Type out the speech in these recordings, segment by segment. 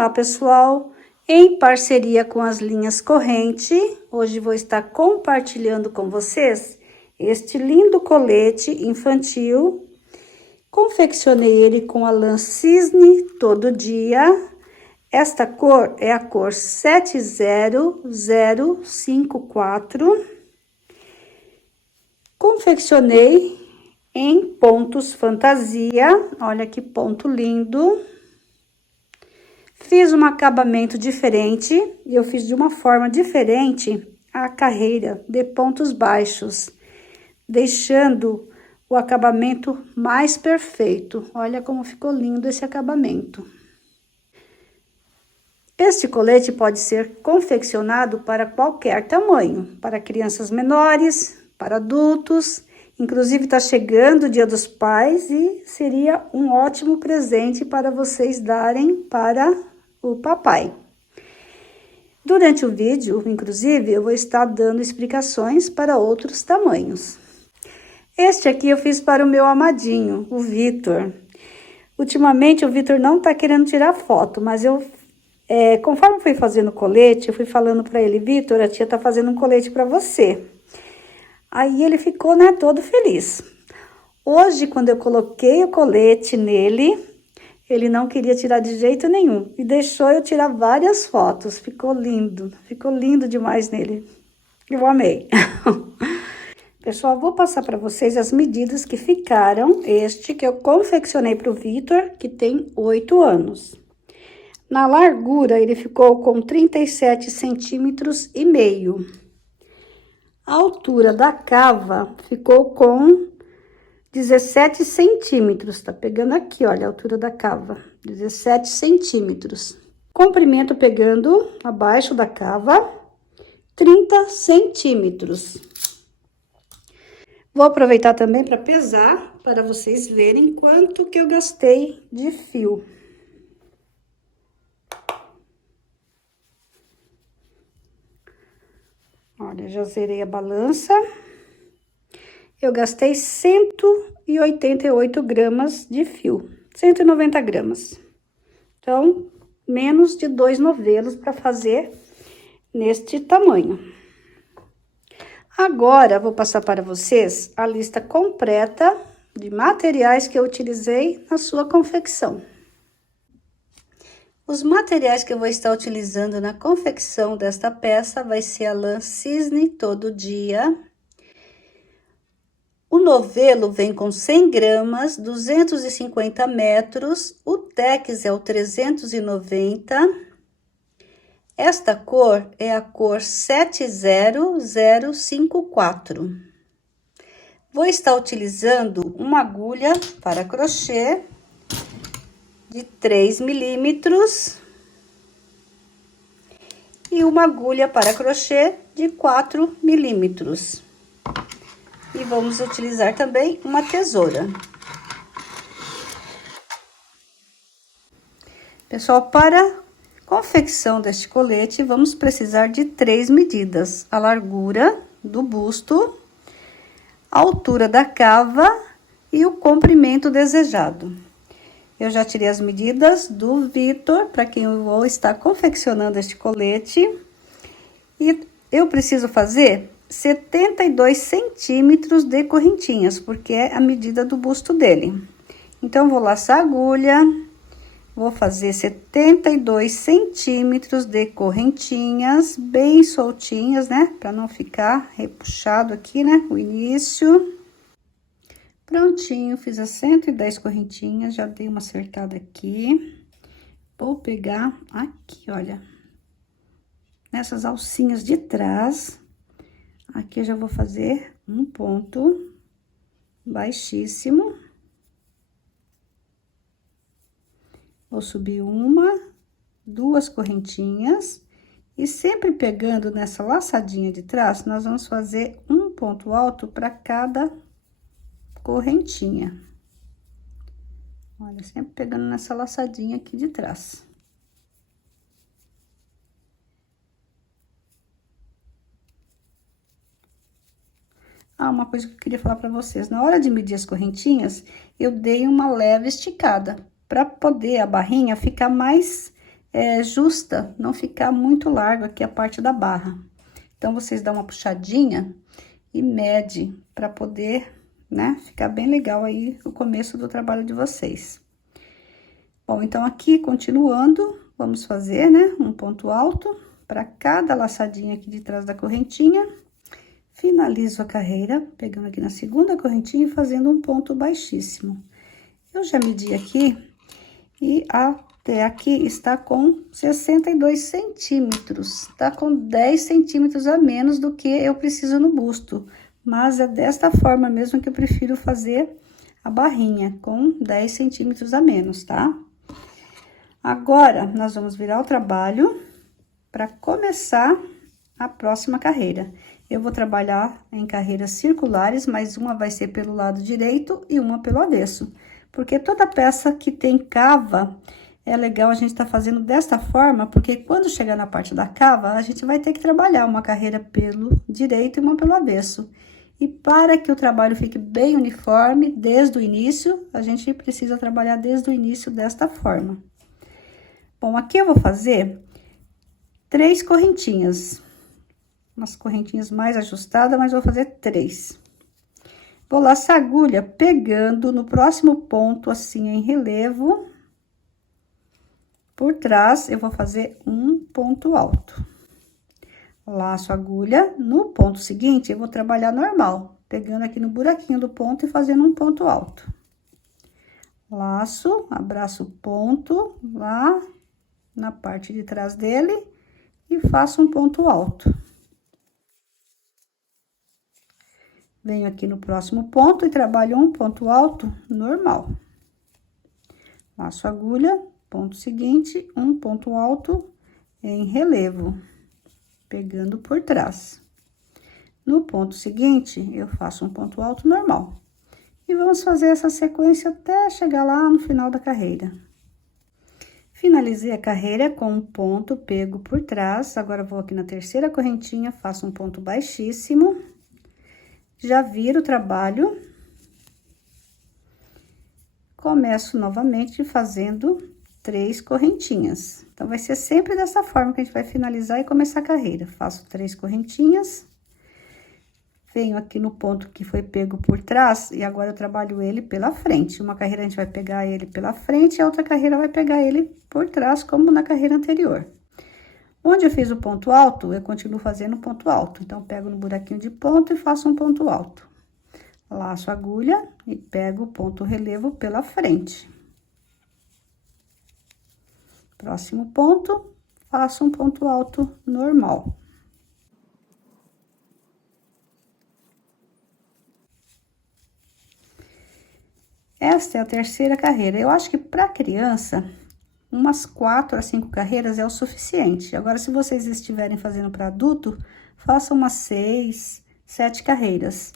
Olá, pessoal! Em parceria com as linhas corrente, hoje vou estar compartilhando com vocês este lindo colete infantil. Confeccionei ele com a lã cisne todo dia. Esta cor é a cor 70054. Confeccionei em pontos fantasia. Olha que ponto lindo! Fiz um acabamento diferente e eu fiz de uma forma diferente a carreira de pontos baixos, deixando o acabamento mais perfeito. Olha como ficou lindo esse acabamento. Este colete pode ser confeccionado para qualquer tamanho, para crianças menores, para adultos. Inclusive está chegando o Dia dos Pais e seria um ótimo presente para vocês darem para o papai. Durante o vídeo, inclusive, eu vou estar dando explicações para outros tamanhos. Este aqui eu fiz para o meu amadinho, o Vitor. Ultimamente o Vitor não tá querendo tirar foto, mas conforme eu fui fazendo o colete, eu fui falando para ele: Vitor, a tia tá fazendo um colete para você. Aí ele ficou, né, todo feliz. Hoje, quando eu coloquei o colete nele, ele não queria tirar de jeito nenhum e deixou eu tirar várias fotos. Ficou lindo demais nele. Eu amei. Pessoal, vou passar para vocês as medidas que ficaram. Este que eu confeccionei para o Vitor, que tem 8 anos. Na largura, ele ficou com 37 centímetros e meio. A altura da cava ficou com 17 centímetros, tá pegando aqui, olha, a altura da cava, 17 centímetros. Comprimento pegando abaixo da cava, 30 centímetros. Vou aproveitar também para pesar, para vocês verem quanto que eu gastei de fio. Olha, já zerei a balança. Eu gastei 188 gramas de fio, 190 gramas. Então, menos de 2 novelos para fazer neste tamanho. Agora, vou passar para vocês a lista completa de materiais que eu utilizei na sua confecção. Os materiais que eu vou estar utilizando na confecção desta peça vai ser a lã cisne todo dia. O novelo vem com 100 gramas, 250 metros, o tex é o 390. Esta cor é a cor 70054. Vou estar utilizando uma agulha para crochê de 3 milímetros e uma agulha para crochê de 4 milímetros. E vamos utilizar também uma tesoura. Pessoal, para confecção deste colete, vamos precisar de 3 medidas: a largura do busto, a altura da cava e o comprimento desejado. Eu já tirei as medidas do Vitor, para quem eu vou estar confeccionando este colete. E eu preciso fazer 72 centímetros de correntinhas, porque é a medida do busto dele. Então, vou laçar a agulha, vou fazer 72 centímetros de correntinhas, bem soltinhas, né? Para não ficar repuxado aqui, né? O início. Prontinho, fiz as 110 correntinhas, já dei uma acertada aqui. Vou pegar aqui, olha, nessas alcinhas de trás. Aqui eu já vou fazer um ponto baixíssimo. Vou subir uma, 2 correntinhas e sempre pegando nessa laçadinha de trás, nós vamos fazer um ponto alto para cada correntinha. Olha, sempre pegando nessa laçadinha aqui de trás. Uma coisa que eu queria falar para vocês: na hora de medir as correntinhas, eu dei uma leve esticada para poder a barrinha ficar mais justa, não ficar muito largo aqui a parte da barra. Então, vocês dão uma puxadinha e mede para poder, né, ficar bem legal aí o começo do trabalho de vocês. Bom, então aqui, continuando, vamos fazer, né, um ponto alto para cada laçadinha aqui de trás da correntinha. Finalizo a carreira, pegando aqui na segunda correntinha e fazendo um ponto baixíssimo. Eu já medi aqui e até aqui está com 62 centímetros, tá com 10 centímetros a menos do que eu preciso no busto. Mas é desta forma mesmo que eu prefiro fazer a barrinha, com 10 centímetros a menos, tá? Agora, nós vamos virar o trabalho para começar a próxima carreira. Eu vou trabalhar em carreiras circulares, mas uma vai ser pelo lado direito e uma pelo avesso. Porque toda peça que tem cava, é legal a gente tá fazendo desta forma, porque quando chegar na parte da cava, a gente vai ter que trabalhar uma carreira pelo direito e uma pelo avesso. E para que o trabalho fique bem uniforme desde o início, a gente precisa trabalhar desde o início desta forma. Bom, aqui eu vou fazer 3 correntinhas. Umas correntinhas mais ajustadas, mas vou fazer 3. Vou laçar a agulha pegando no próximo ponto, assim, em relevo. Por trás, eu vou fazer um ponto alto. Laço a agulha, no ponto seguinte, eu vou trabalhar normal, pegando aqui no buraquinho do ponto e fazendo um ponto alto. Laço, abraço o ponto lá na parte de trás dele e faço um ponto alto. Venho aqui no próximo ponto e trabalho um ponto alto normal. Laço a agulha, ponto seguinte, um ponto alto em relevo, pegando por trás. No ponto seguinte, eu faço um ponto alto normal. E vamos fazer essa sequência até chegar lá no final da carreira. Finalizei a carreira com um ponto pego por trás. Agora, vou aqui na terceira correntinha, faço um ponto baixíssimo. Já viro o trabalho. Começo novamente fazendo 3 correntinhas. Então, vai ser sempre dessa forma que a gente vai finalizar e começar a carreira. Faço 3 correntinhas. Venho aqui no ponto que foi pego por trás e agora eu trabalho ele pela frente. Uma carreira a gente vai pegar ele pela frente e a outra carreira vai pegar ele por trás, como na carreira anterior. Onde eu fiz o ponto alto, eu continuo fazendo ponto alto. Então, pego no buraquinho de ponto e faço um ponto alto. Laço a agulha e pego o ponto relevo pela frente. Próximo ponto, faço um ponto alto normal. Esta é a terceira carreira. Eu acho que para criança, umas 4 a 5 carreiras é o suficiente. Agora, se vocês estiverem fazendo para adulto, façam umas 6, 7 carreiras.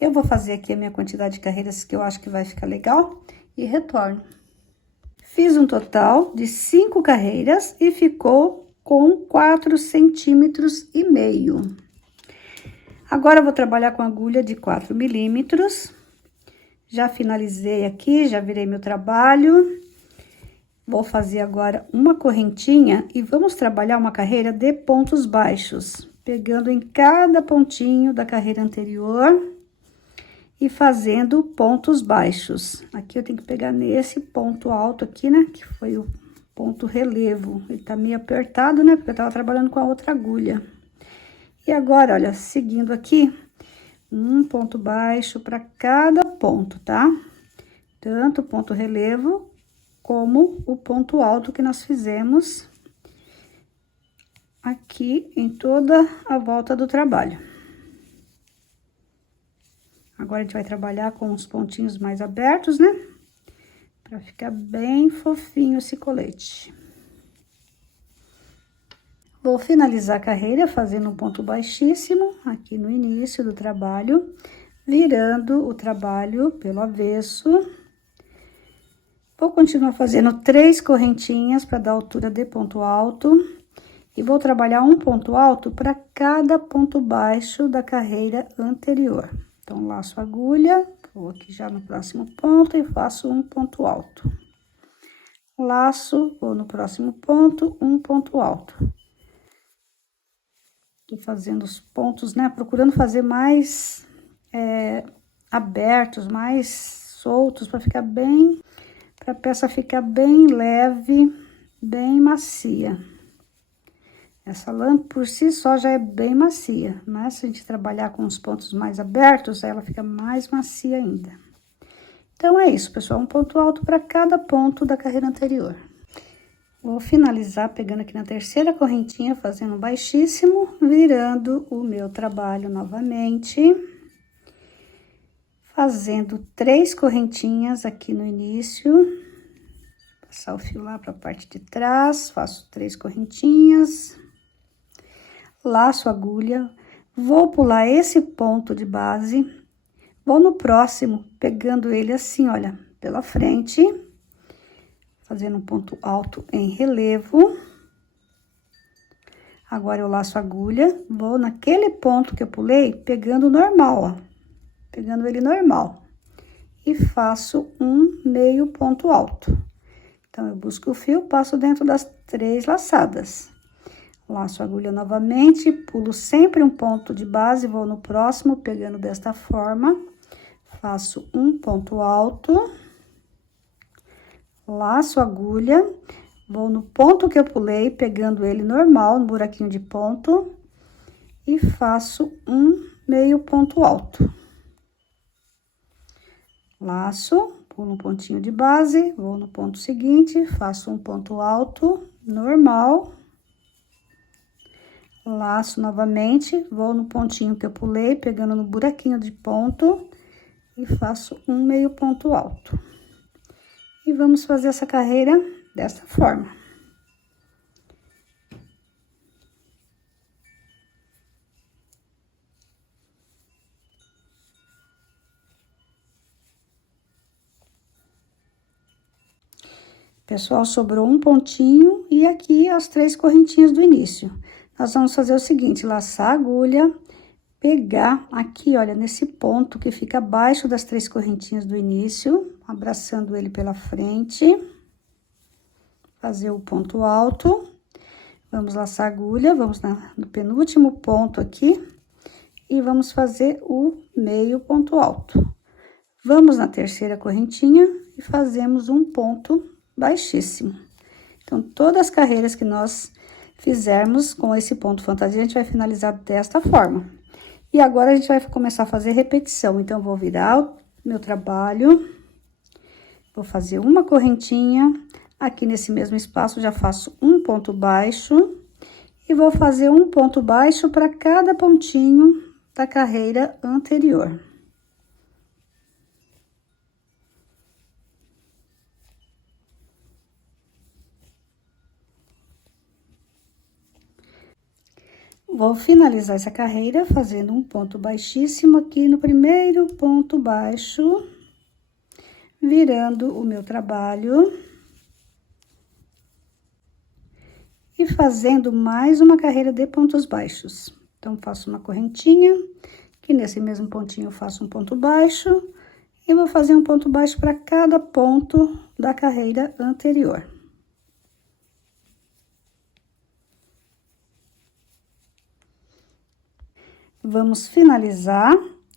Eu vou fazer aqui a minha quantidade de carreiras que eu acho que vai ficar legal e retorno. Fiz um total de 5 carreiras e ficou com 4,5 centímetros. Agora, eu vou trabalhar com agulha de 4 milímetros. Já finalizei aqui, já virei meu trabalho. Vou fazer agora uma correntinha e vamos trabalhar uma carreira de pontos baixos, pegando em cada pontinho da carreira anterior e fazendo pontos baixos. Aqui eu tenho que pegar nesse ponto alto aqui, né, que foi o ponto relevo. Ele tá meio apertado, né, porque eu tava trabalhando com a outra agulha. E agora, olha, seguindo aqui, um ponto baixo para cada ponto, tá? Tanto o ponto relevo como o ponto alto que nós fizemos aqui em toda a volta do trabalho. Agora, a gente vai trabalhar com os pontinhos mais abertos, né? Pra ficar bem fofinho esse colete. Vou finalizar a carreira fazendo um ponto baixíssimo aqui no início do trabalho, virando o trabalho pelo avesso. Vou continuar fazendo 3 correntinhas para dar altura de ponto alto. E vou trabalhar um ponto alto para cada ponto baixo da carreira anterior. Então, laço a agulha, vou aqui já no próximo ponto e faço um ponto alto. laço, vou no próximo ponto, um ponto alto. Tô fazendo os pontos, né, procurando fazer mais abertos, mais soltos, para ficar bem, para a peça ficar bem leve, bem macia. Essa lã por si só já é bem macia, mas se a gente trabalhar com os pontos mais abertos, ela fica mais macia ainda. Então, é isso, pessoal, um ponto alto para cada ponto da carreira anterior. Vou finalizar pegando aqui na terceira correntinha, fazendo um baixíssimo, virando o meu trabalho novamente. Fazendo 3 correntinhas aqui no início. Passar o fio lá para a parte de trás, faço 3 correntinhas. Laço a agulha, vou pular esse ponto de base, vou no próximo, pegando ele assim, olha, pela frente, fazendo um ponto alto em relevo. Agora, eu laço a agulha, vou naquele ponto que eu pulei, pegando normal, ó, pegando ele normal. E faço um meio ponto alto. Então, eu busco o fio, passo dentro das 3 laçadas. Laço a agulha novamente, pulo sempre um ponto de base, vou no próximo, pegando desta forma. Faço um ponto alto. Laço a agulha, vou no ponto que eu pulei, pegando ele normal, no buraquinho de ponto. E faço um meio ponto alto. Laço, pulo um pontinho de base, vou no ponto seguinte, faço um ponto alto, normal. Laço novamente, vou no pontinho que eu pulei, pegando no buraquinho de ponto, e faço um meio ponto alto. E vamos fazer essa carreira dessa forma. Pessoal, sobrou um pontinho e aqui as 3 correntinhas do início. Nós vamos fazer o seguinte, laçar a agulha, pegar aqui, olha, nesse ponto que fica abaixo das 3 correntinhas do início, abraçando ele pela frente, fazer o ponto alto, vamos laçar a agulha, vamos no penúltimo ponto aqui, e vamos fazer o meio ponto alto. Vamos na terceira correntinha e fazemos um ponto baixíssimo. Então, todas as carreiras que nós fizermos com esse ponto fantasia, a gente vai finalizar desta forma. E agora, a gente vai começar a fazer repetição. Então, vou virar o meu trabalho, vou fazer uma correntinha, aqui nesse mesmo espaço, já faço um ponto baixo, e vou fazer um ponto baixo para cada pontinho da carreira anterior. Vou finalizar essa carreira fazendo um ponto baixíssimo aqui no primeiro ponto baixo, virando o meu trabalho. E fazendo mais uma carreira de pontos baixos. Então, faço uma correntinha, que nesse mesmo pontinho eu faço um ponto baixo, e vou fazer um ponto baixo para cada ponto da carreira anterior. Vamos finalizar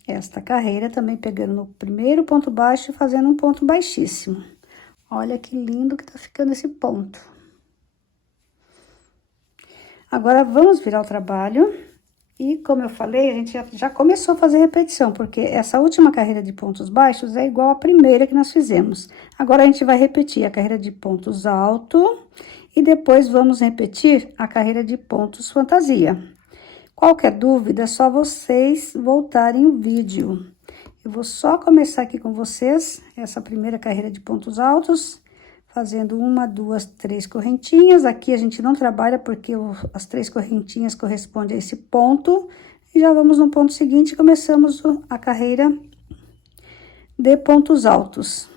esta carreira também pegando no primeiro ponto baixo e fazendo um ponto baixíssimo. Olha que lindo que tá ficando esse ponto. Agora, vamos virar o trabalho. E, como eu falei, a gente já começou a fazer repetição, porque essa última carreira de pontos baixos é igual à primeira que nós fizemos. Agora, a gente vai repetir a carreira de pontos alto e depois vamos repetir a carreira de pontos fantasia. Qualquer dúvida, é só vocês voltarem o vídeo. Eu vou só começar aqui com vocês essa primeira carreira de pontos altos, fazendo 1, 2, 3 correntinhas. Aqui a gente não trabalha porque as 3 correntinhas correspondem a esse ponto. E já vamos no ponto seguinte, começamos a carreira de pontos altos.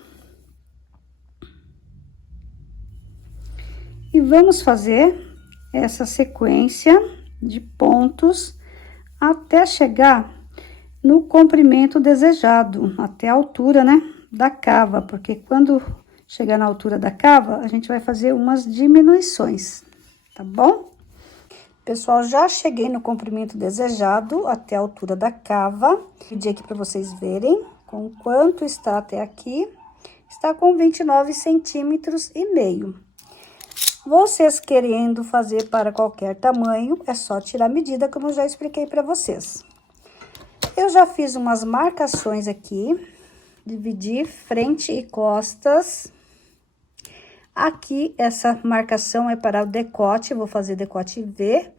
E vamos fazer essa sequência de pontos até chegar no comprimento desejado, até a altura, né, da cava, porque quando chegar na altura da cava, a gente vai fazer umas diminuições, tá bom? Pessoal, já cheguei no comprimento desejado, até a altura da cava. Vou pedir aqui para vocês verem com quanto está até aqui. Está com 29 centímetros e meio. Vocês querendo fazer para qualquer tamanho, é só tirar a medida, como eu já expliquei para vocês. Eu já fiz umas marcações aqui, dividi frente e costas. Aqui, essa marcação é para o decote, eu vou fazer decote V.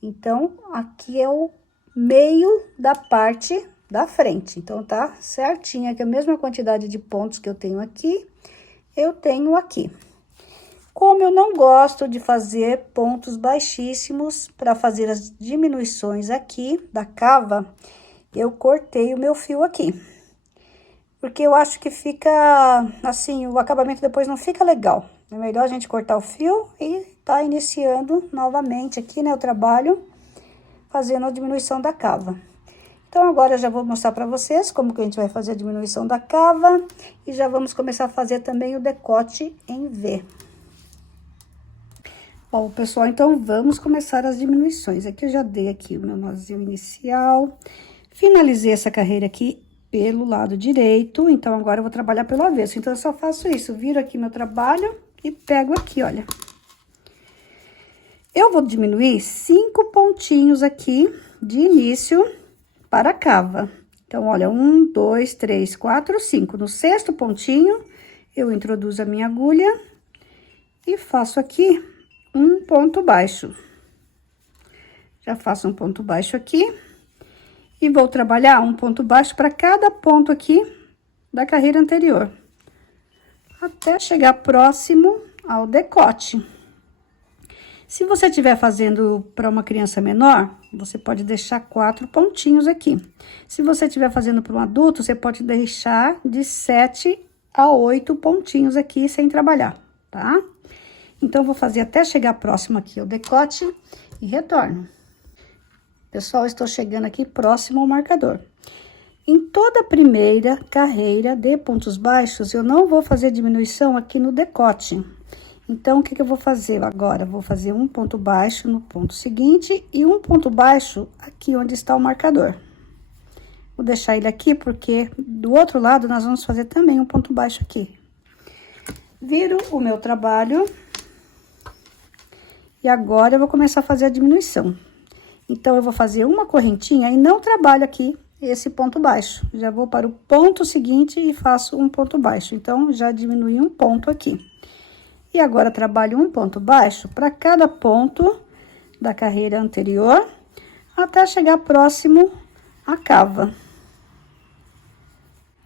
Então, aqui é o meio da parte da frente. Então, tá certinho, aqui a mesma quantidade de pontos que eu tenho aqui, eu tenho aqui. Como eu não gosto de fazer pontos baixíssimos para fazer as diminuições aqui da cava, eu cortei o meu fio aqui. Porque eu acho que fica, assim, o acabamento depois não fica legal. É melhor a gente cortar o fio e tá iniciando novamente aqui, né, o trabalho, fazendo a diminuição da cava. Então, agora eu já vou mostrar pra vocês como que a gente vai fazer a diminuição da cava e já vamos começar a fazer também o decote em V. Bom, pessoal, então vamos começar as diminuições. Aqui eu já dei aqui o meu nozinho inicial, finalizei essa carreira aqui pelo lado direito, então agora eu vou trabalhar pelo avesso. Então, eu só faço isso, viro aqui meu trabalho e pego aqui, olha. Eu vou diminuir 5 pontinhos aqui de início para a cava. Então, olha, 1, 2, 3, 4, 5. No sexto pontinho, eu introduzo a minha agulha e faço aqui um ponto baixo. Já faço um ponto baixo aqui. E vou trabalhar um ponto baixo para cada ponto aqui da carreira anterior. Até chegar próximo ao decote. Se você estiver fazendo para uma criança menor, você pode deixar 4 pontinhos aqui. Se você estiver fazendo para um adulto, você pode deixar de 7 a 8 pontinhos aqui sem trabalhar, tá? Então, eu vou fazer até chegar próximo aqui ao decote e retorno. Pessoal, estou chegando aqui próximo ao marcador. Em toda a primeira carreira de pontos baixos, eu não vou fazer diminuição aqui no decote. Então, o que eu vou fazer agora? Vou fazer um ponto baixo no ponto seguinte e um ponto baixo aqui onde está o marcador. Vou deixar ele aqui porque do outro lado nós vamos fazer também um ponto baixo aqui. Viro o meu trabalho e agora eu vou começar a fazer a diminuição. Então, eu vou fazer uma correntinha e não trabalho aqui esse ponto baixo. Já vou para o ponto seguinte e faço um ponto baixo. Então, já diminui um ponto aqui. E agora, trabalho um ponto baixo para cada ponto da carreira anterior, até chegar próximo à cava.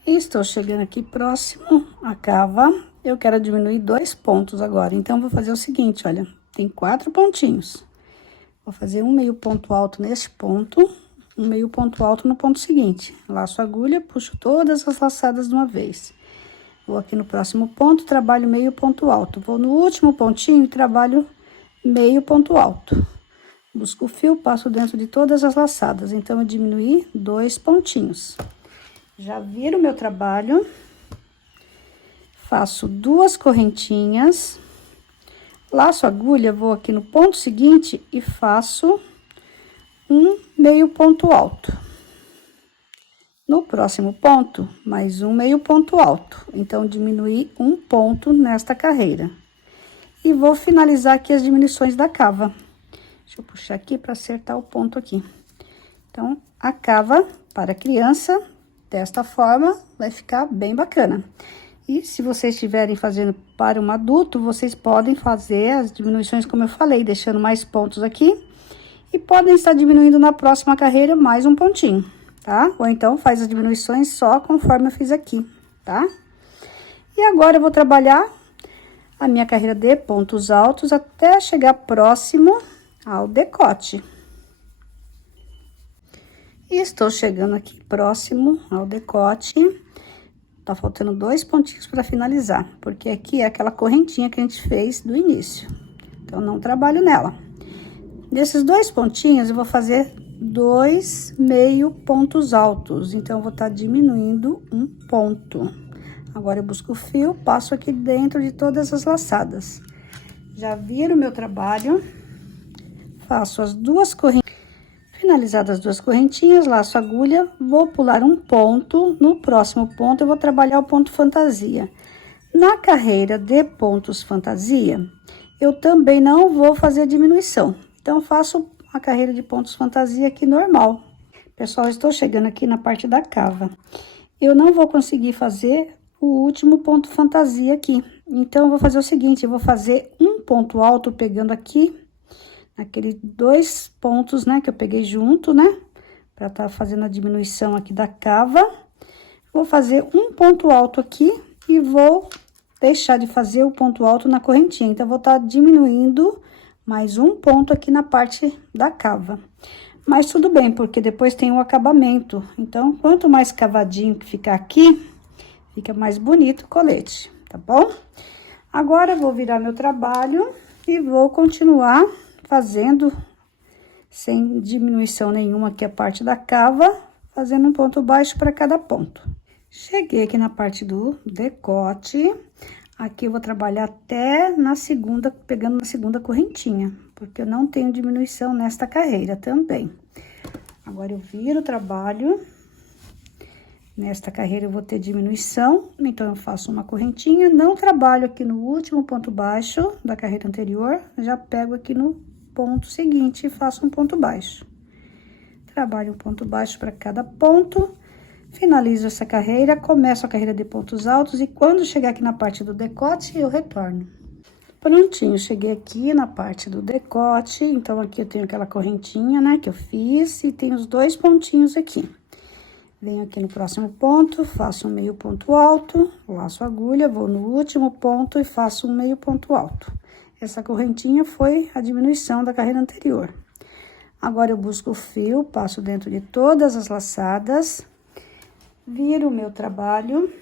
E estou chegando aqui próximo à cava. Eu quero diminuir 2 pontos agora. Então, vou fazer o seguinte, olha, tem 4 pontinhos. Vou fazer um meio ponto alto nesse ponto, um meio ponto alto no ponto seguinte. Laço a agulha, puxo todas as laçadas de uma vez. Vou aqui no próximo ponto, trabalho meio ponto alto. Vou no último pontinho e trabalho meio ponto alto. Busco o fio, passo dentro de todas as laçadas. Então, eu diminuí 2 pontinhos. Já viro meu trabalho. Faço 2 correntinhas. Laço a agulha, vou aqui no ponto seguinte e faço um meio ponto alto. No próximo ponto, mais um meio ponto alto. Então, diminuir um ponto nesta carreira. E vou finalizar aqui as diminuições da cava. Deixa eu puxar aqui para acertar o ponto aqui. Então, a cava para criança, desta forma, vai ficar bem bacana. E se vocês estiverem fazendo para um adulto, vocês podem fazer as diminuições, como eu falei, deixando mais pontos aqui. E podem estar diminuindo na próxima carreira mais um pontinho, tá? Ou então, faz as diminuições só conforme eu fiz aqui, tá? E agora, eu vou trabalhar a minha carreira de pontos altos até chegar próximo ao decote. E estou chegando aqui próximo ao decote. Tá faltando 2 pontinhos para finalizar, porque aqui é aquela correntinha que a gente fez do início. Então, não trabalho nela. Desses 2 pontinhos, eu vou fazer 2 meio pontos altos. Então, eu vou estar diminuindo um ponto. Agora eu busco o fio, passo aqui dentro de todas as laçadas. Já viro o meu trabalho, faço as duas correntinhas. Finalizadas as duas correntinhas, laço a agulha, vou pular um ponto. No próximo ponto, eu vou trabalhar o ponto fantasia. Na carreira de pontos fantasia, eu também não vou fazer diminuição. Então, faço a carreira de pontos fantasia aqui normal. Pessoal, estou chegando aqui na parte da cava. Eu não vou conseguir fazer o último ponto fantasia aqui. Então, eu vou fazer o seguinte, eu vou fazer um ponto alto pegando aqui, aqueles 2 pontos, né, que eu peguei junto, né, pra tá fazendo a diminuição aqui da cava. Vou fazer um ponto alto aqui e vou deixar de fazer o ponto alto na correntinha. Então, eu vou tá diminuindo mais um ponto aqui na parte da cava. Mas tudo bem, porque depois tem o acabamento. Então, quanto mais cavadinho que ficar aqui, fica mais bonito o colete, tá bom? Agora, eu vou virar meu trabalho e vou continuar fazendo sem diminuição nenhuma aqui a parte da cava, fazendo um ponto baixo para cada ponto. Cheguei aqui na parte do decote, aqui eu vou trabalhar até na segunda, pegando na segunda correntinha, porque eu não tenho diminuição nesta carreira também. Agora, eu viro o trabalho, nesta carreira eu vou ter diminuição, então eu faço uma correntinha, não trabalho aqui no último ponto baixo da carreira anterior, já pego aqui no ponto seguinte e faço um ponto baixo. Trabalho um ponto baixo para cada ponto, finalizo essa carreira, começo a carreira de pontos altos e quando chegar aqui na parte do decote, eu retorno. Prontinho, cheguei aqui na parte do decote, então aqui eu tenho aquela correntinha, né, que eu fiz e tem os 2 pontinhos aqui. Venho aqui no próximo ponto, faço um meio ponto alto, laço a agulha, vou no último ponto e faço um meio ponto alto. Essa correntinha foi a diminuição da carreira anterior. Agora, eu busco o fio, passo dentro de todas as laçadas, viro o meu trabalho.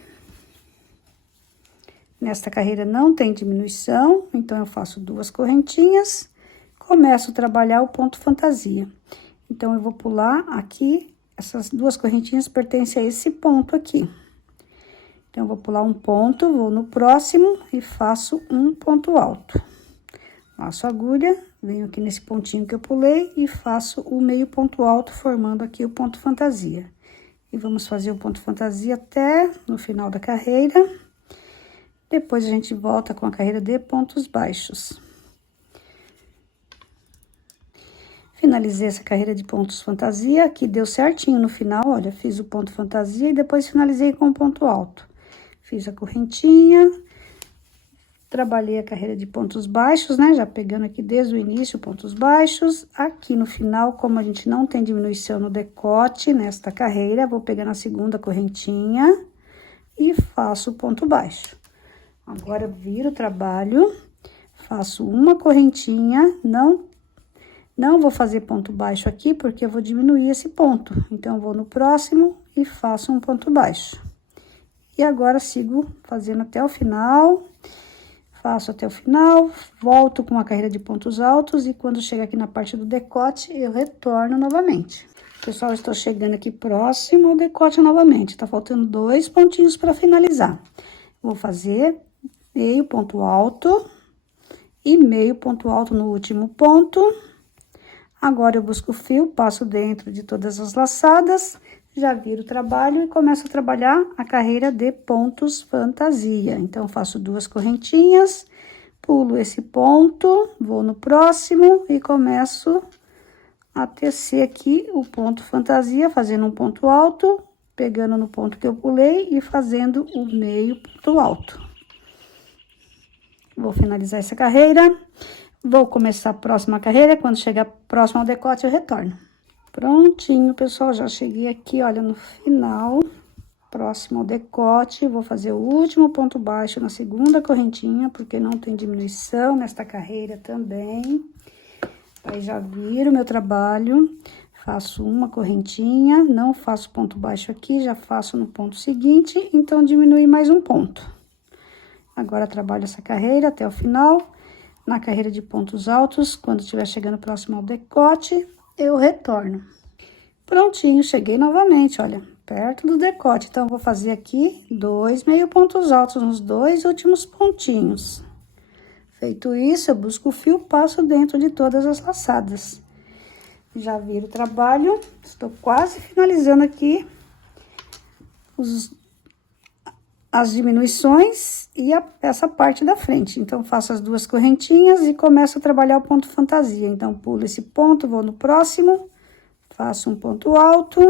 Nesta carreira não tem diminuição, então eu faço 2 correntinhas, começo a trabalhar o ponto fantasia. Então, eu vou pular aqui, essas 2 correntinhas pertencem a esse ponto aqui. Então, eu vou pular um ponto, vou no próximo e faço um ponto alto. Laço a agulha, venho aqui nesse pontinho que eu pulei e faço o meio ponto alto, formando aqui o ponto fantasia. E vamos fazer o ponto fantasia até no final da carreira. Depois, a gente volta com a carreira de pontos baixos. Finalizei essa carreira de pontos fantasia, aqui deu certinho no final, olha, fiz o ponto fantasia e depois finalizei com o ponto alto. Fiz a correntinha, trabalhei a carreira de pontos baixos, né, já pegando aqui desde o início pontos baixos. Aqui no final, como a gente não tem diminuição no decote nesta carreira, vou pegar na segunda correntinha e faço o ponto baixo. Agora, eu viro o trabalho, faço uma correntinha, não vou fazer ponto baixo aqui, porque eu vou diminuir esse ponto. Então, eu vou no próximo e faço um ponto baixo. E agora, sigo fazendo até o final, faço até o final, volto com a carreira de pontos altos e quando chegar aqui na parte do decote, eu retorno novamente. Pessoal, estou chegando aqui próximo ao decote novamente, tá faltando 2 pontinhos para finalizar. Vou fazer meio ponto alto e meio ponto alto no último ponto. Agora, eu busco o fio, passo dentro de todas as laçadas, já viro o trabalho e começo a trabalhar a carreira de pontos fantasia. Então, faço 2 correntinhas, pulo esse ponto, vou no próximo e começo a tecer aqui o ponto fantasia, fazendo um ponto alto, pegando no ponto que eu pulei e fazendo o meio ponto alto. Vou finalizar essa carreira, vou começar a próxima carreira, quando chegar próximo ao decote eu retorno. Prontinho, pessoal, já cheguei aqui, olha, no final, próximo ao decote, vou fazer o último ponto baixo na segunda correntinha, porque não tem diminuição nesta carreira também. Aí, já viro meu trabalho, faço uma correntinha, não faço ponto baixo aqui, já faço no ponto seguinte, então, diminui mais um ponto. Agora, trabalho essa carreira até o final. Na carreira de pontos altos, quando estiver chegando próximo ao decote, eu retorno. Prontinho, cheguei novamente, olha, perto do decote. Então, eu vou fazer aqui 2 meio pontos altos nos 2 últimos pontinhos. Feito isso, eu busco o fio, passo dentro de todas as laçadas. Já viro o trabalho, estou quase finalizando aqui as diminuições e essa parte da frente. Então, faço as 2 correntinhas e começo a trabalhar o ponto fantasia. Então, pulo esse ponto, vou no próximo, faço um ponto alto,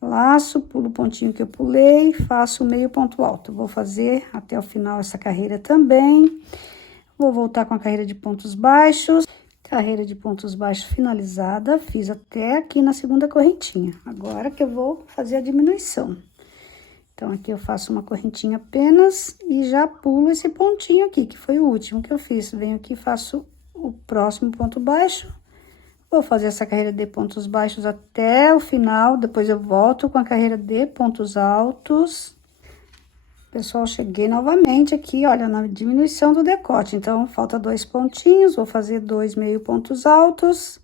laço, pulo o pontinho que eu pulei, faço meio ponto alto. Vou fazer até o final essa carreira também. Vou voltar com a carreira de pontos baixos. Carreira de pontos baixos finalizada, fiz até aqui na segunda correntinha. Agora que eu vou fazer a diminuição. Então, aqui eu faço uma correntinha apenas e já pulo esse pontinho aqui, que foi o último que eu fiz. Venho aqui, faço o próximo ponto baixo. Vou fazer essa carreira de pontos baixos até o final, depois eu volto com a carreira de pontos altos. Pessoal, cheguei novamente aqui, olha, na diminuição do decote. Então, falta 2 pontinhos, vou fazer 2 meio pontos altos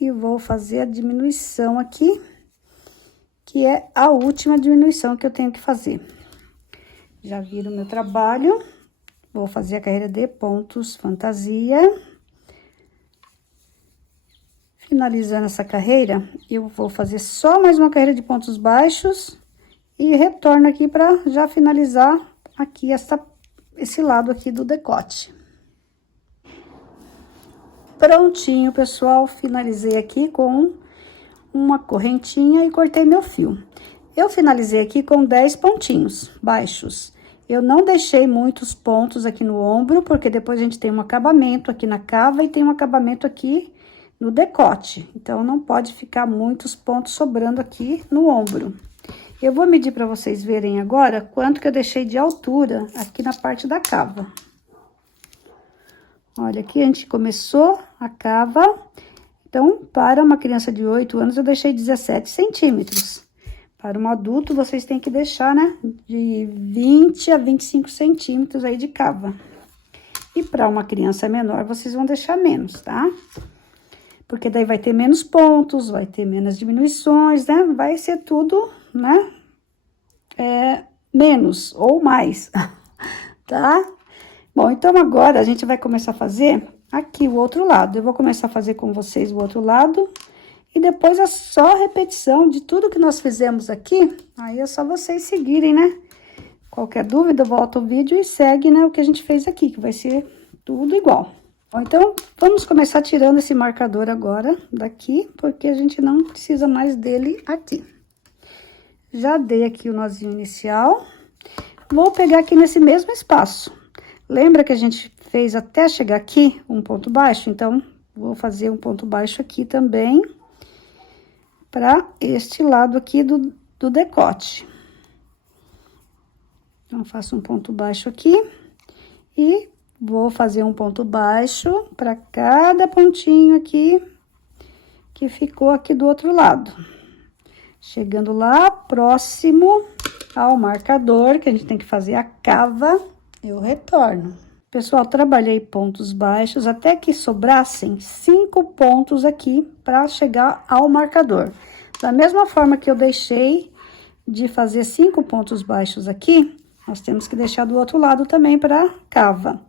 e vou fazer a diminuição aqui, que é a última diminuição que eu tenho que fazer. Já viro o meu trabalho, vou fazer a carreira de pontos fantasia. Finalizando essa carreira, eu vou fazer só mais uma carreira de pontos baixos e retorno aqui para já finalizar aqui esse lado aqui do decote. Prontinho, pessoal, finalizei aqui com uma correntinha e cortei meu fio. Eu finalizei aqui com 10 pontinhos baixos. Eu não deixei muitos pontos aqui no ombro, porque depois a gente tem um acabamento aqui na cava e tem um acabamento aqui no decote. Então, não pode ficar muitos pontos sobrando aqui no ombro. Eu vou medir para vocês verem agora quanto que eu deixei de altura aqui na parte da cava. Olha, aqui a gente começou a cava. Então, para uma criança de 8 anos, eu deixei 17 centímetros. Para um adulto, vocês têm que deixar, né, de 20 a 25 centímetros aí de cava. E para uma criança menor, vocês vão deixar menos, tá? Porque daí vai ter menos pontos, vai ter menos diminuições, né? Vai ser tudo, né? Menos ou mais, tá? Bom, então agora a gente vai começar a fazer aqui o outro lado. Eu vou começar a fazer com vocês o outro lado e depois é só repetição de tudo que nós fizemos aqui. Aí é só vocês seguirem, né? Qualquer dúvida, volta o vídeo e segue, né, o que a gente fez aqui, que vai ser tudo igual. Bom, então, vamos começar tirando esse marcador agora daqui, porque a gente não precisa mais dele aqui. Já dei aqui o nozinho inicial. Vou pegar aqui nesse mesmo espaço. Lembra que a gente fez até chegar aqui um ponto baixo? Então, vou fazer um ponto baixo aqui também, para este lado aqui do decote. Então, faço um ponto baixo aqui e vou fazer um ponto baixo para cada pontinho aqui que ficou aqui do outro lado. Chegando lá, próximo ao marcador, que a gente tem que fazer a cava, eu retorno. Pessoal, trabalhei pontos baixos até que sobrassem 5 pontos aqui para chegar ao marcador. Da mesma forma que eu deixei de fazer 5 pontos baixos aqui, nós temos que deixar do outro lado também para cava.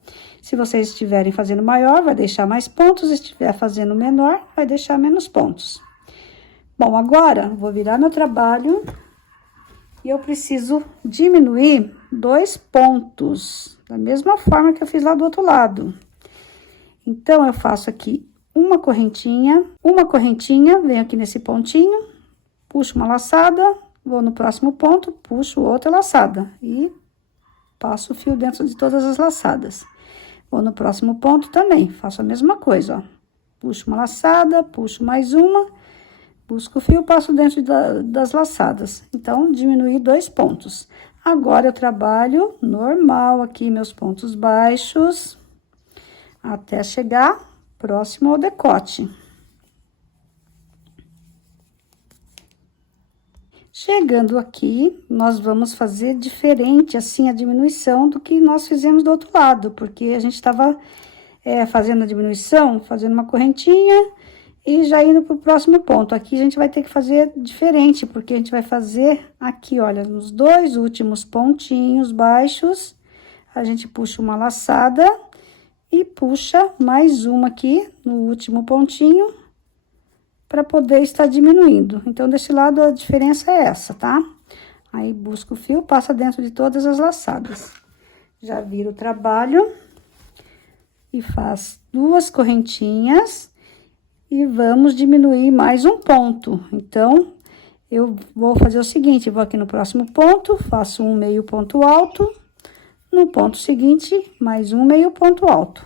Se vocês estiverem fazendo maior, vai deixar mais pontos. Se estiver fazendo menor, vai deixar menos pontos. Bom, agora, vou virar meu trabalho e eu preciso diminuir 2 pontos, da mesma forma que eu fiz lá do outro lado. Então, eu faço aqui uma correntinha, venho aqui nesse pontinho, puxo uma laçada, vou no próximo ponto, puxo outra laçada e passo o fio dentro de todas as laçadas. Vou no próximo ponto também, faço a mesma coisa, ó. Puxo uma laçada, puxo mais uma, busco o fio, passo dentro das laçadas. Então, diminui 2 pontos. Agora, eu trabalho normal aqui, meus pontos baixos, até chegar próximo ao decote. Chegando aqui, nós vamos fazer diferente, assim, a diminuição do que nós fizemos do outro lado, porque a gente estava fazendo a diminuição, fazendo uma correntinha E já indo pro próximo ponto, aqui a gente vai ter que fazer diferente, porque a gente vai fazer aqui, olha, nos dois últimos pontinhos baixos, a gente puxa uma laçada e puxa mais uma aqui no último pontinho, para poder estar diminuindo. Então, desse lado, a diferença é essa, tá? Aí, busca o fio, passa dentro de todas as laçadas. Já vira o trabalho e faz 2 correntinhas e vamos diminuir mais um ponto. Então, eu vou fazer o seguinte, vou aqui no próximo ponto, faço um meio ponto alto, no ponto seguinte, mais um meio ponto alto.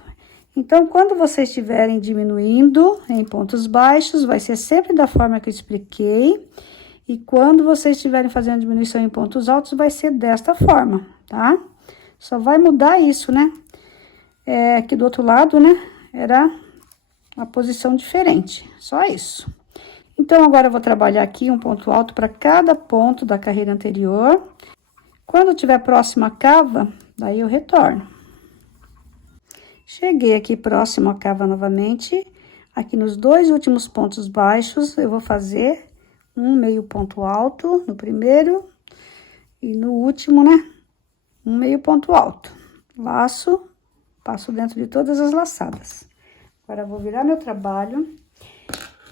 Então, quando vocês estiverem diminuindo em pontos baixos, vai ser sempre da forma que eu expliquei. E quando vocês estiverem fazendo diminuição em pontos altos, vai ser desta forma, tá? Só vai mudar isso, né? Aqui do outro lado, né? Era uma posição diferente, só isso. Então, agora eu vou trabalhar aqui um ponto alto para cada ponto da carreira anterior. Quando tiver próximo à cava, daí eu retorno. Cheguei aqui próximo à cava novamente, aqui nos dois últimos pontos baixos, eu vou fazer um meio ponto alto no primeiro e no último, né? Um meio ponto alto. Laço, passo dentro de todas as laçadas. Agora, eu vou virar meu trabalho.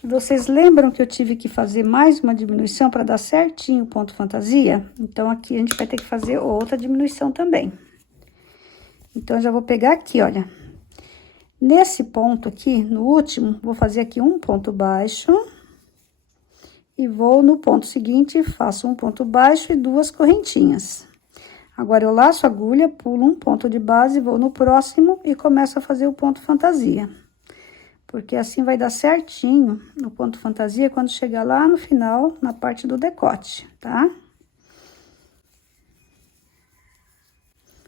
Vocês lembram que eu tive que fazer mais uma diminuição para dar certinho o ponto fantasia? Então, aqui a gente vai ter que fazer outra diminuição também. Então, eu já vou pegar aqui, olha. Nesse ponto aqui, no último, vou fazer aqui um ponto baixo. E vou no ponto seguinte, faço um ponto baixo e 2 correntinhas. Agora, eu laço a agulha, pulo um ponto de base, vou no próximo e começo a fazer o ponto fantasia. Porque assim vai dar certinho no ponto fantasia quando chegar lá no final, na parte do decote, tá?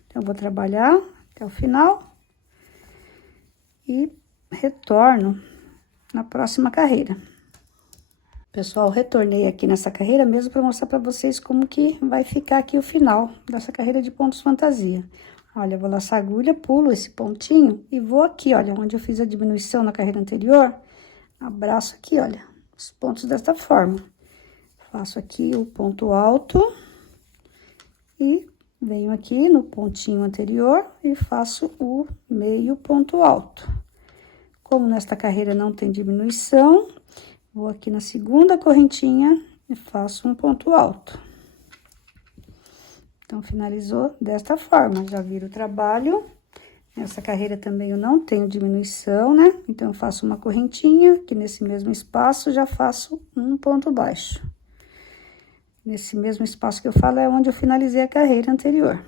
Então, eu vou trabalhar até o final. E retorno na próxima carreira. Pessoal, retornei aqui nessa carreira mesmo para mostrar para vocês como que vai ficar aqui o final dessa carreira de pontos fantasia. Olha, eu vou laçar a agulha, pulo esse pontinho e vou aqui, olha, onde eu fiz a diminuição na carreira anterior, abraço aqui, olha, os pontos desta forma. Faço aqui o ponto alto e venho aqui no pontinho anterior e faço o meio ponto alto. Como nesta carreira não tem diminuição, vou aqui na segunda correntinha e faço um ponto alto. Então, finalizou desta forma, já viro o trabalho. Nessa carreira também eu não tenho diminuição, né? Então, eu faço uma correntinha, que nesse mesmo espaço já faço um ponto baixo. Nesse mesmo espaço que eu falo é onde eu finalizei a carreira anterior.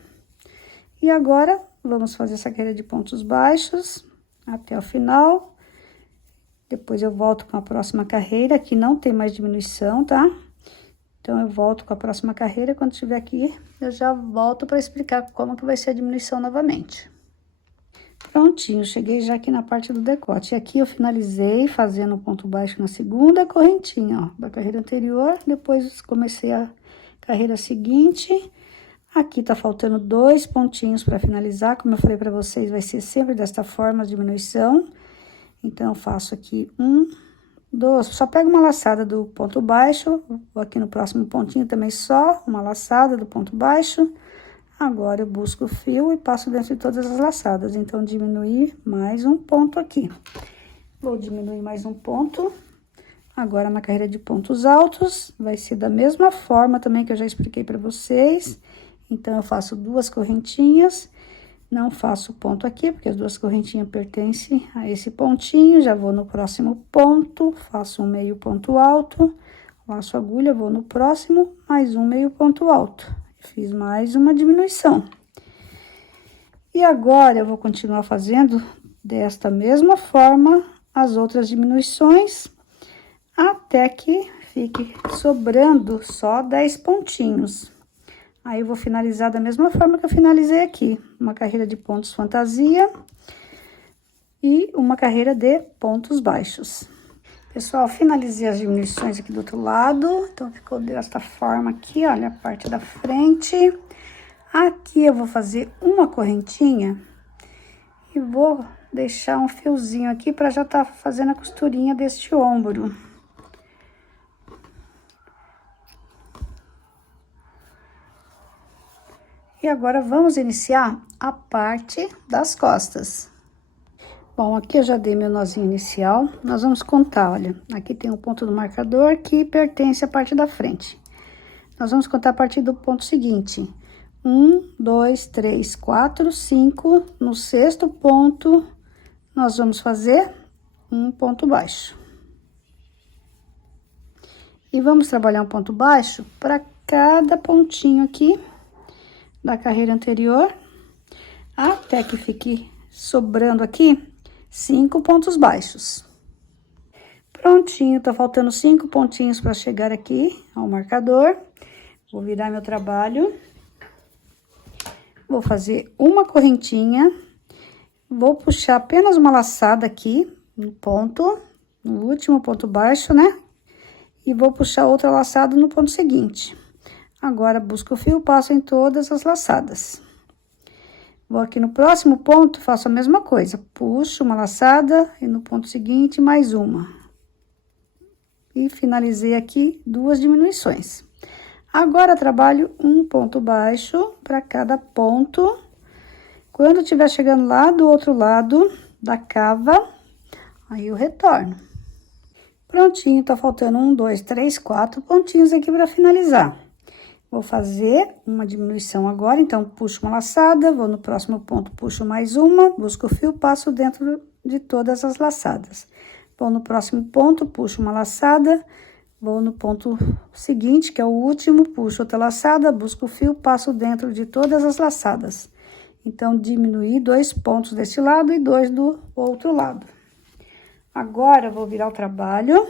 E agora, vamos fazer essa carreira de pontos baixos até o final. Depois eu volto com a próxima carreira, que não tem mais diminuição, tá? Então, eu volto com a próxima carreira, quando estiver aqui, eu já volto para explicar como que vai ser a diminuição novamente. Prontinho, cheguei já aqui na parte do decote. E aqui eu finalizei fazendo um ponto baixo na segunda correntinha, ó, da carreira anterior. Depois comecei a carreira seguinte. Aqui tá faltando 2 pontinhos para finalizar. Como eu falei para vocês, vai ser sempre desta forma a diminuição. Então, eu faço aqui 1, 2, só pego uma laçada do ponto baixo. Vou aqui no próximo pontinho também só uma laçada do ponto baixo. Agora, eu busco o fio e passo dentro de todas as laçadas. Então, diminuir mais um ponto aqui. Vou diminuir mais um ponto. Agora, na carreira de pontos altos, vai ser da mesma forma também que eu já expliquei para vocês. Então, eu faço 2 correntinhas, não faço ponto aqui, porque as 2 correntinhas pertencem a esse pontinho. Já vou no próximo ponto, faço um meio ponto alto, laço a agulha, vou no próximo, mais um meio ponto alto. Fiz mais uma diminuição. E agora, eu vou continuar fazendo desta mesma forma as outras diminuições, até que fique sobrando só 10 pontinhos. Aí, eu vou finalizar da mesma forma que eu finalizei aqui. Uma carreira de pontos fantasia e uma carreira de pontos baixos. Pessoal, finalizei as diminuições aqui do outro lado. Então, ficou desta forma aqui, olha, a parte da frente. Aqui eu vou fazer uma correntinha e vou deixar um fiozinho aqui para já tá fazendo a costurinha deste ombro. E agora vamos iniciar a parte das costas. Bom, aqui eu já dei meu nozinho inicial. Nós vamos contar, olha, aqui tem um ponto do marcador que pertence à parte da frente. Nós vamos contar a partir do ponto seguinte. 1, 2, 3, 4, 5. No sexto ponto, nós vamos fazer um ponto baixo. E vamos trabalhar um ponto baixo para cada pontinho aqui da carreira anterior, até que fique sobrando aqui 5 pontos baixos. Prontinho, tá faltando 5 pontinhos para chegar aqui ao marcador. Vou virar meu trabalho. Vou fazer uma correntinha. Vou puxar apenas uma laçada aqui no ponto, no último ponto baixo, né? E vou puxar outra laçada no ponto seguinte. Agora, busco o fio, passo em todas as laçadas. Vou aqui no próximo ponto, faço a mesma coisa. Puxo uma laçada e no ponto seguinte, mais uma. E finalizei aqui 2 diminuições. Agora, trabalho um ponto baixo para cada ponto. Quando estiver chegando lá do outro lado da cava, aí eu retorno. Prontinho, tá faltando 1, 2, 3, 4 pontinhos aqui para finalizar. Vou fazer uma diminuição agora, então, puxo uma laçada, vou no próximo ponto, puxo mais uma, busco o fio, passo dentro de todas as laçadas. Vou no próximo ponto, puxo uma laçada, vou no ponto seguinte, que é o último, puxo outra laçada, busco o fio, passo dentro de todas as laçadas. Então, diminuí 2 pontos desse lado e 2 do outro lado. Agora, vou virar o trabalho,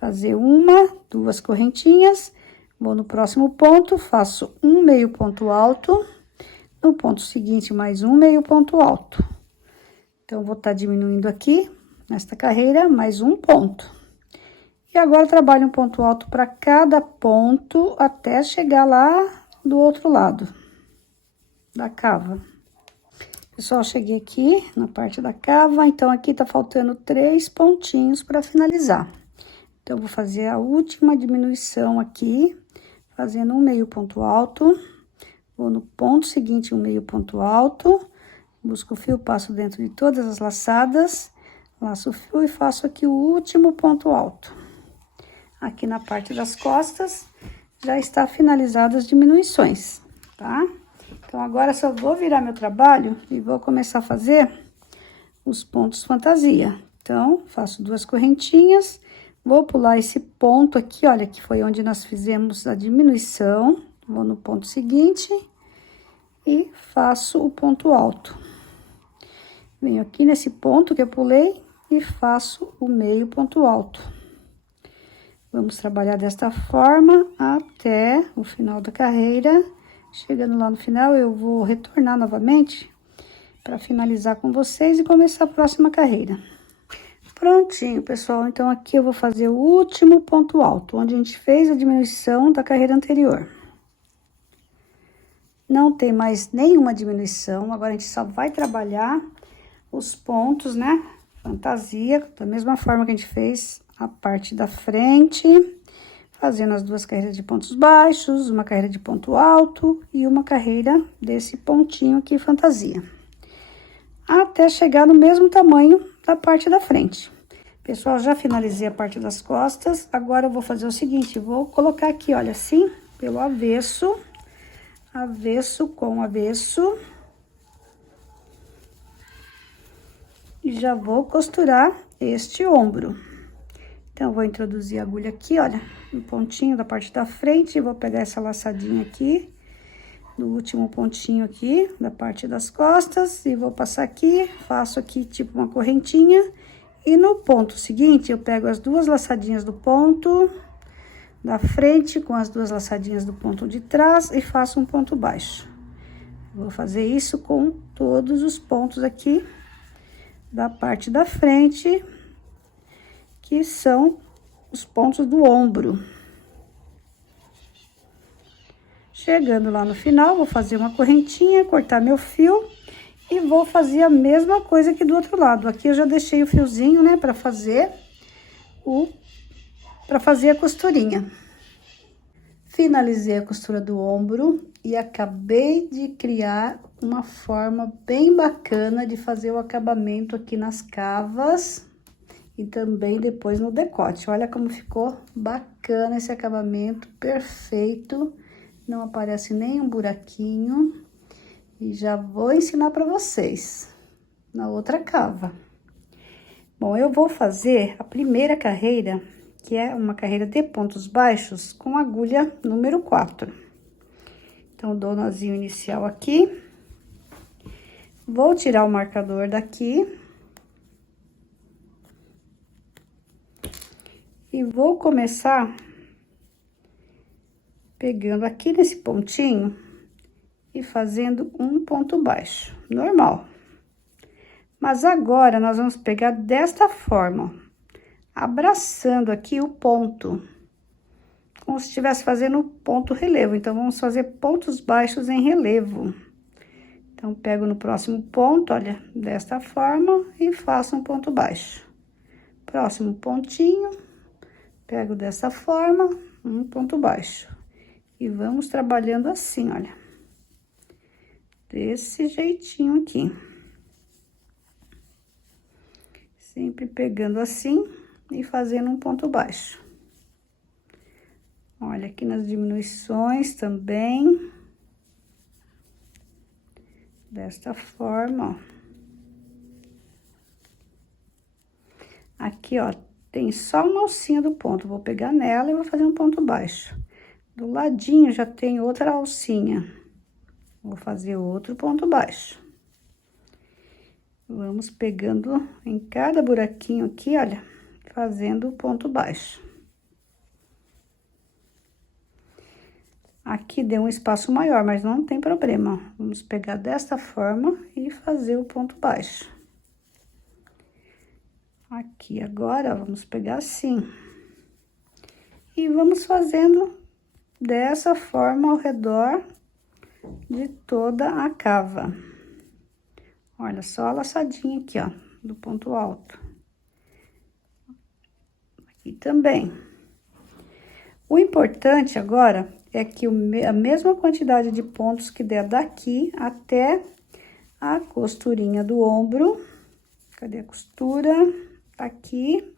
fazer 1, 2 correntinhas. Vou no próximo ponto, faço um meio ponto alto, no ponto seguinte, mais um meio ponto alto. Então, vou estar diminuindo aqui, nesta carreira, mais um ponto. E agora, trabalho um ponto alto para cada ponto, até chegar lá do outro lado da cava. Pessoal, cheguei aqui na parte da cava, então, aqui tá faltando 3 pontinhos para finalizar. Então, vou fazer a última diminuição aqui, fazendo um meio ponto alto, vou no ponto seguinte, um meio ponto alto, busco o fio, passo dentro de todas as laçadas, laço o fio e faço aqui o último ponto alto. Aqui na parte das costas, já está finalizado as diminuições, tá? Então, agora só vou virar meu trabalho e vou começar a fazer os pontos fantasia. Então, faço 2 correntinhas. Vou pular esse ponto aqui, olha, que foi onde nós fizemos a diminuição. Vou no ponto seguinte e faço o ponto alto. Venho aqui nesse ponto que eu pulei e faço o meio ponto alto. Vamos trabalhar desta forma até o final da carreira. Chegando lá no final, eu vou retornar novamente para finalizar com vocês e começar a próxima carreira. Prontinho, pessoal, então aqui eu vou fazer o último ponto alto, onde a gente fez a diminuição da carreira anterior. Não tem mais nenhuma diminuição, agora a gente só vai trabalhar os pontos, né, fantasia, da mesma forma que a gente fez a parte da frente, fazendo as 2 carreiras de pontos baixos, uma carreira de ponto alto e uma carreira desse pontinho aqui, fantasia. Até chegar no mesmo tamanho da parte da frente. Pessoal, já finalizei a parte das costas, agora eu vou fazer o seguinte, vou colocar aqui, olha, assim, pelo avesso, avesso com avesso. E já vou costurar este ombro. Então, vou introduzir a agulha aqui, olha, no pontinho da parte da frente, vou pegar essa laçadinha aqui, no último pontinho aqui, da parte das costas, e vou passar aqui, faço aqui tipo uma correntinha, e no ponto seguinte, eu pego as 2 laçadinhas do ponto da frente, com as 2 laçadinhas do ponto de trás, e faço um ponto baixo. Vou fazer isso com todos os pontos aqui da parte da frente, que são os pontos do ombro. Chegando lá no final, vou fazer uma correntinha, cortar meu fio E vou fazer a mesma coisa aqui do outro lado. Aqui eu já deixei o fiozinho, né, pra fazer a costurinha. Finalizei a costura do ombro e acabei de criar uma forma bem bacana de fazer o acabamento aqui nas cavas e também depois no decote. Olha como ficou bacana esse acabamento, perfeito, não aparece nenhum buraquinho. E já vou ensinar para vocês na outra cava. Bom, eu vou fazer a primeira carreira, que é uma carreira de pontos baixos com agulha número 4. Então, dou nozinho inicial aqui. Vou tirar o marcador daqui. E vou começar pegando aqui nesse pontinho e fazendo um ponto baixo, normal. Mas agora, nós vamos pegar desta forma, ó, abraçando aqui o ponto, como se estivesse fazendo ponto relevo. Então, vamos fazer pontos baixos em relevo. Então, pego no próximo ponto, olha, desta forma, e faço um ponto baixo. Próximo pontinho, pego dessa forma, um ponto baixo. E vamos trabalhando assim, olha. Desse jeitinho aqui. Sempre pegando assim e fazendo um ponto baixo. Olha, aqui nas diminuições também. Desta forma, ó. Aqui, ó, tem só uma alcinha do ponto. Vou pegar nela e vou fazer um ponto baixo. Do ladinho já tem outra alcinha. Vou fazer outro ponto baixo. Vamos pegando em cada buraquinho aqui, olha, fazendo o ponto baixo. Aqui deu um espaço maior, mas não tem problema. Vamos pegar desta forma e fazer o ponto baixo. Aqui agora, vamos pegar assim. E vamos fazendo dessa forma ao redor de toda a cava. Olha só a laçadinha aqui, ó, do ponto alto. Aqui também. O importante agora é que a mesma quantidade de pontos que der daqui até a costurinha do ombro. Cadê a costura? Tá aqui.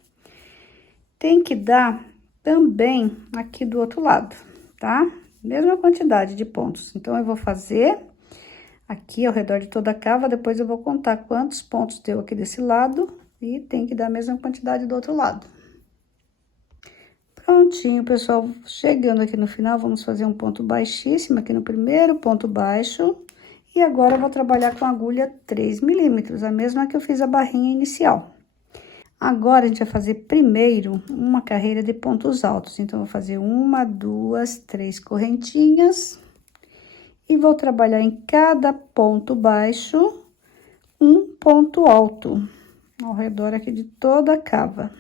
Tem que dar também aqui do outro lado, tá? Mesma quantidade de pontos. Então, eu vou fazer aqui ao redor de toda a cava, depois eu vou contar quantos pontos deu aqui desse lado e tem que dar a mesma quantidade do outro lado. Prontinho, pessoal, chegando aqui no final, vamos fazer um ponto baixíssimo aqui no primeiro ponto baixo. E agora eu vou trabalhar com a agulha 3 milímetros, a mesma que eu fiz a barrinha inicial. Agora, a gente vai fazer primeiro uma carreira de pontos altos. Então, eu vou fazer 1, 2, 3 correntinhas. E vou trabalhar em cada ponto baixo, um ponto alto, ao redor aqui de toda a cava.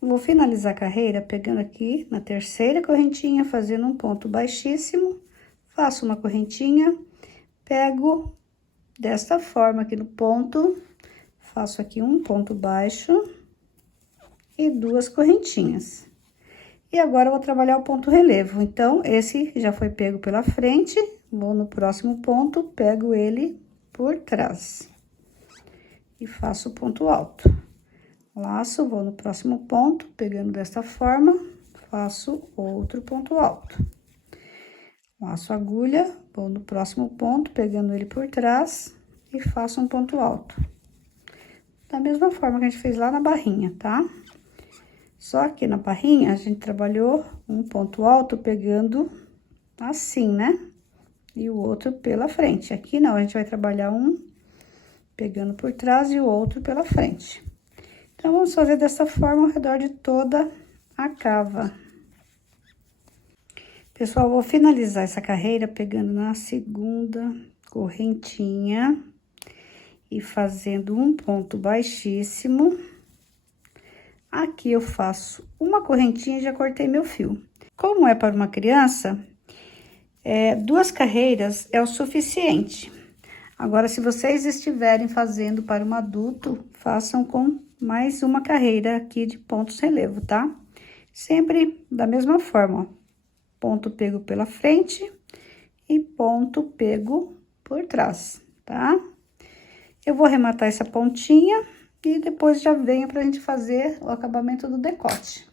Vou finalizar a carreira pegando aqui na terceira correntinha, fazendo um ponto baixíssimo, faço uma correntinha, pego desta forma aqui no ponto, faço aqui um ponto baixo e 2 correntinhas. E agora, eu vou trabalhar o ponto relevo. Então, esse já foi pego pela frente, vou no próximo ponto, pego ele por trás. E faço o ponto alto. Laço, vou no próximo ponto, pegando desta forma, faço outro ponto alto. Laço a agulha, vou no próximo ponto, pegando ele por trás e faço um ponto alto. Da mesma forma que a gente fez lá na barrinha, tá? Só que na barrinha, a gente trabalhou um ponto alto pegando assim, né? E o outro pela frente. Aqui não, a gente vai trabalhar um pegando por trás e o outro pela frente. Então, vamos fazer dessa forma ao redor de toda a cava. Pessoal, vou finalizar essa carreira pegando na segunda correntinha e fazendo um ponto baixíssimo. Aqui eu faço uma correntinha e já cortei meu fio. Como é para uma criança, 2 carreiras é o suficiente. Agora, se vocês estiverem fazendo para um adulto, façam com mais uma carreira aqui de pontos relevo, tá? Sempre da mesma forma, ó. Ponto pego pela frente e ponto pego por trás, tá? Eu vou arrematar essa pontinha e depois já venho pra gente fazer o acabamento do decote.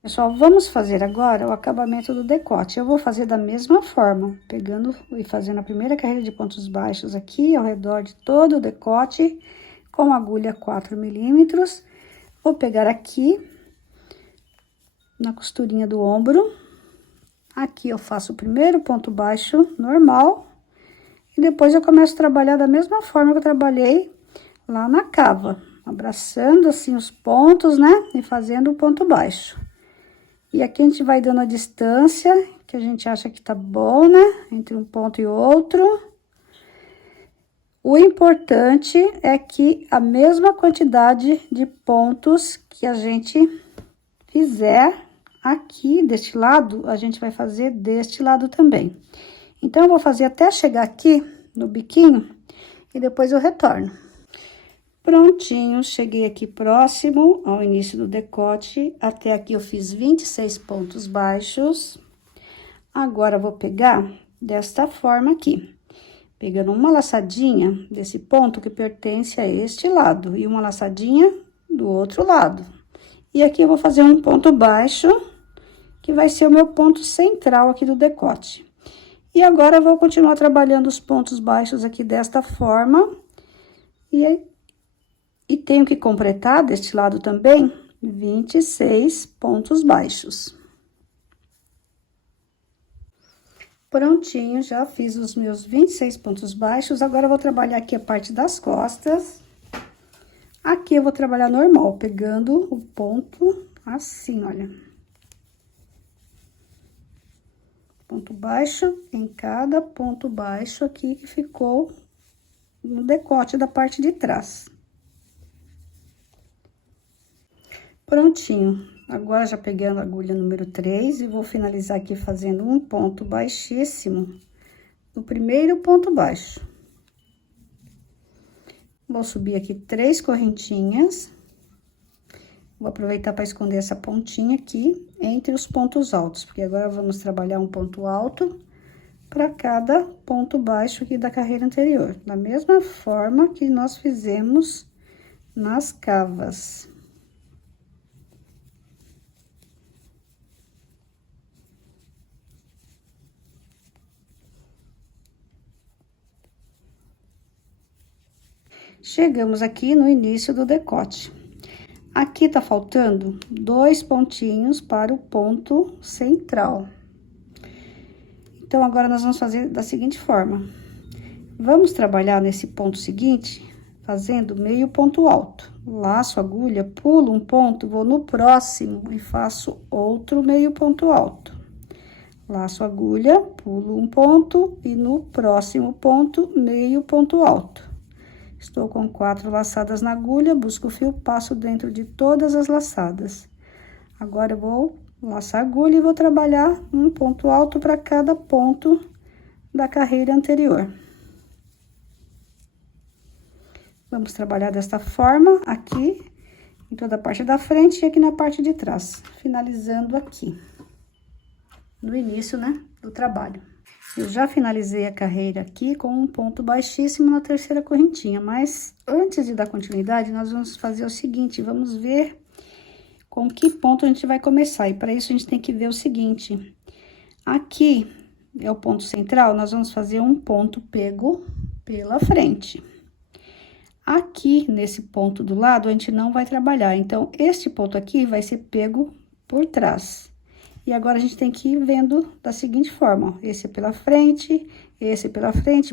Pessoal, vamos fazer agora o acabamento do decote. Eu vou fazer da mesma forma, pegando e fazendo a primeira carreira de pontos baixos aqui, ao redor de todo o decote, com agulha 4 milímetros. Vou pegar aqui, na costurinha do ombro. Aqui eu faço o primeiro ponto baixo normal. E depois eu começo a trabalhar da mesma forma que eu trabalhei lá na cava. Abraçando assim os pontos, né? E fazendo o ponto baixo. E aqui a gente vai dando a distância que a gente acha que tá bom, né? Entre um ponto e outro. O importante é que a mesma quantidade de pontos que a gente fizer aqui deste lado, a gente vai fazer deste lado também. Então, eu vou fazer até chegar aqui no biquinho e depois eu retorno. Prontinho, cheguei aqui próximo ao início do decote. Até aqui eu fiz 26 pontos baixos. Agora, eu vou pegar desta forma aqui. Pegando uma laçadinha desse ponto que pertence a este lado. E uma laçadinha do outro lado. E aqui eu vou fazer um ponto baixo, que vai ser o meu ponto central aqui do decote. E agora, eu vou continuar trabalhando os pontos baixos aqui desta forma. E tenho que completar deste lado também 26 pontos baixos. Prontinho, já fiz os meus 26 pontos baixos. Agora, eu vou trabalhar aqui a parte das costas. Aqui eu vou trabalhar normal, pegando o ponto assim, olha. Ponto baixo em cada ponto baixo aqui que ficou no decote da parte de trás. Prontinho. Agora, já peguei a agulha número 3 e vou finalizar aqui fazendo um ponto baixíssimo no primeiro ponto baixo. Vou subir aqui 3 correntinhas. Vou aproveitar para esconder essa pontinha aqui entre os pontos altos, porque agora vamos trabalhar um ponto alto para cada ponto baixo aqui da carreira anterior, da mesma forma que nós fizemos nas cavas. Chegamos aqui no início do decote. Aqui tá faltando 2 pontinhos para o ponto central. Então, agora nós vamos fazer da seguinte forma. Vamos trabalhar nesse ponto seguinte, fazendo meio ponto alto. Laço a agulha, pulo um ponto, vou no próximo e faço outro meio ponto alto. Laço a agulha, pulo um ponto e no próximo ponto, meio ponto alto. Estou com 4 laçadas na agulha, busco o fio, passo dentro de todas as laçadas. Agora, eu vou laçar a agulha e vou trabalhar um ponto alto para cada ponto da carreira anterior. Vamos trabalhar desta forma aqui, em toda a parte da frente e aqui na parte de trás, finalizando aqui, no início, né, do trabalho. Eu já finalizei a carreira aqui com um ponto baixíssimo na terceira correntinha, mas antes de dar continuidade, nós vamos fazer o seguinte, vamos ver com que ponto a gente vai começar. E para isso, a gente tem que ver o seguinte, aqui é o ponto central, nós vamos fazer um ponto pego pela frente. Aqui, nesse ponto do lado, a gente não vai trabalhar, então, este ponto aqui vai ser pego por trás. E agora, a gente tem que ir vendo da seguinte forma, ó, esse pela frente,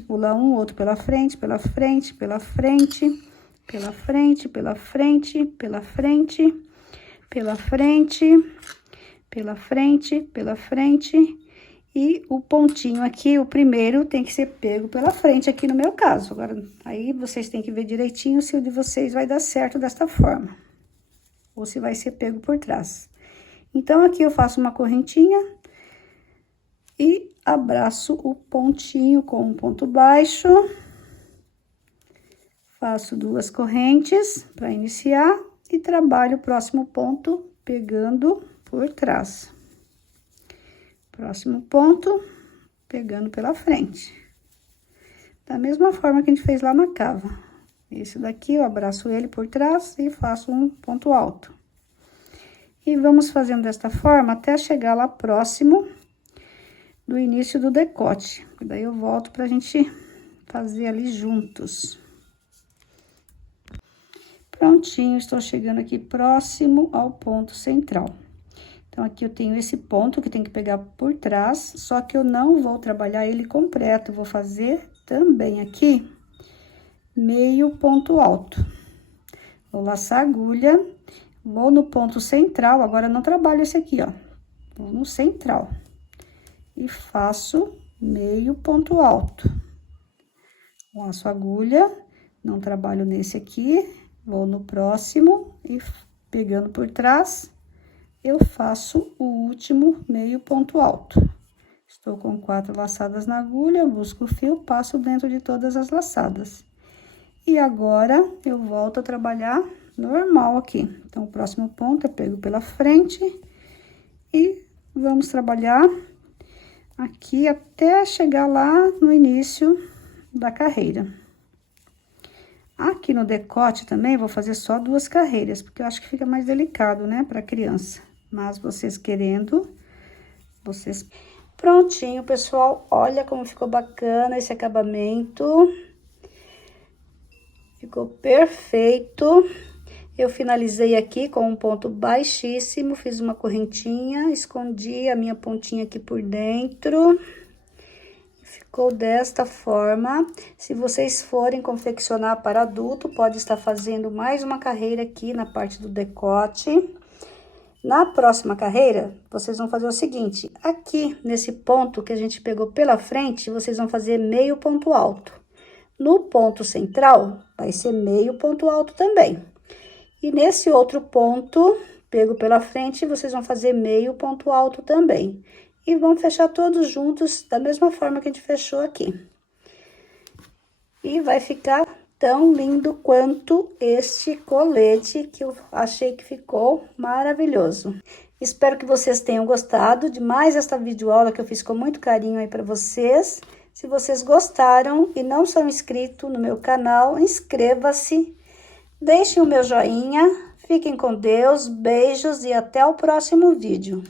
pula um, outro pela frente, pela frente, pela frente, pela frente, pela frente, pela frente, pela frente, pela frente, pela frente, e o pontinho aqui, o primeiro, tem que ser pego pela frente aqui no meu caso. Agora, aí vocês têm que ver direitinho se o de vocês vai dar certo desta forma, ou se vai ser pego por trás. Então, aqui eu faço uma correntinha, E abraço o pontinho com um ponto baixo. Faço 2 correntes para iniciar e trabalho o próximo ponto pegando por trás. Próximo ponto, pegando pela frente. Da mesma forma que a gente fez lá na cava. Esse daqui eu abraço ele por trás e faço um ponto alto. E vamos fazendo desta forma até chegar lá próximo do início do decote. Daí eu volto pra gente fazer ali juntos. Prontinho, estou chegando aqui próximo ao ponto central. Então, aqui eu tenho esse ponto que tem que pegar por trás, só que eu não vou trabalhar ele completo, vou fazer também aqui meio ponto alto. Vou laçar a agulha, vou no ponto central, agora não trabalho esse aqui, ó. Vou no central e faço meio ponto alto. Laço a agulha, não trabalho nesse aqui. Vou no próximo e pegando por trás, eu faço o último meio ponto alto. Estou com 4 laçadas na agulha, busco o fio, passo dentro de todas as laçadas. E agora, eu volto a trabalhar normal aqui. Então, o próximo ponto eu pego pela frente e vamos trabalhar aqui até chegar lá no início da carreira. Aqui no decote também, vou fazer só 2 carreiras, porque eu acho que fica mais delicado, né, pra criança. Mas vocês querendo, vocês... Prontinho, pessoal, olha como ficou bacana esse acabamento. Ficou perfeito. Eu finalizei aqui com um ponto baixíssimo, fiz uma correntinha, escondi a minha pontinha aqui por dentro. Ficou desta forma. Se vocês forem confeccionar para adulto, pode estar fazendo mais uma carreira aqui na parte do decote. Na próxima carreira, vocês vão fazer o seguinte, aqui nesse ponto que a gente pegou pela frente, vocês vão fazer meio ponto alto. No ponto central, vai ser meio ponto alto também. E nesse outro ponto, pego pela frente, vocês vão fazer meio ponto alto também. E vamos fechar todos juntos da mesma forma que a gente fechou aqui. E vai ficar tão lindo quanto este colete, que eu achei que ficou maravilhoso. Espero que vocês tenham gostado de mais esta videoaula que eu fiz com muito carinho aí para vocês. Se vocês gostaram e não são inscritos no meu canal, inscreva-se, deixem o meu joinha, fiquem com Deus, beijos e até o próximo vídeo.